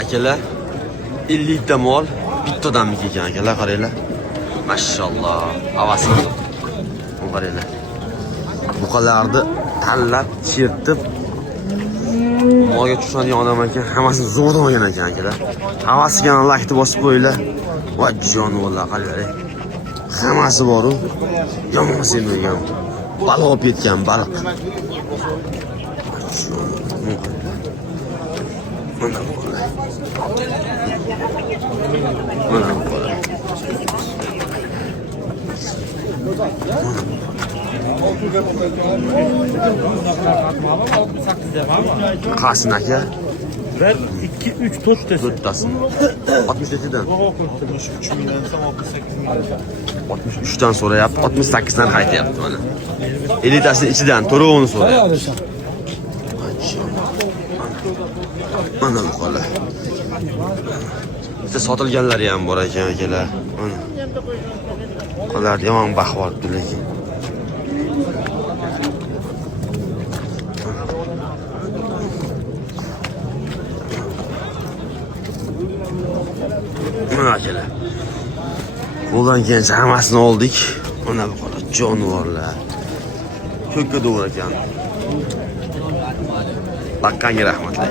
Akalar 50 ta mol bitta odamniki ekan akalar, qaranglar. Mashalloh, havasini qaranglar. Buqalarni tanlab, chertib molga tushadigan odam ekan, hammasini zo'rdan olgan ekan akalar. Havasiga lakni bosib qo'yinglar. Va jonivorlar qaranglar. Hammasi bor-ku. Yomon sevmagan. Baliq olib ketgan, baliq. Mana bu qo'lay. Mana bu qo'lay. Qasin aka? 1, 2, 3, 4 tesi. 4 tasini. 67 dan. 63 milyon, 68 milyon. 63 dan so'rayapti, 68 dan qaytyapti mana. 50 tasini ichidan to'rovini so'rayapti. Mana bu qo'lay. Bitta sotilganlari ham bor ekan akalar. Mana. Qo'lar yomon baxvordi lekin. Mana akalar. Qo'ldan kelsa hammasini oldik. Mana bu qo'lar jonivorlar. Ko'kka doğru ekan. Baqqanga rahmatlar.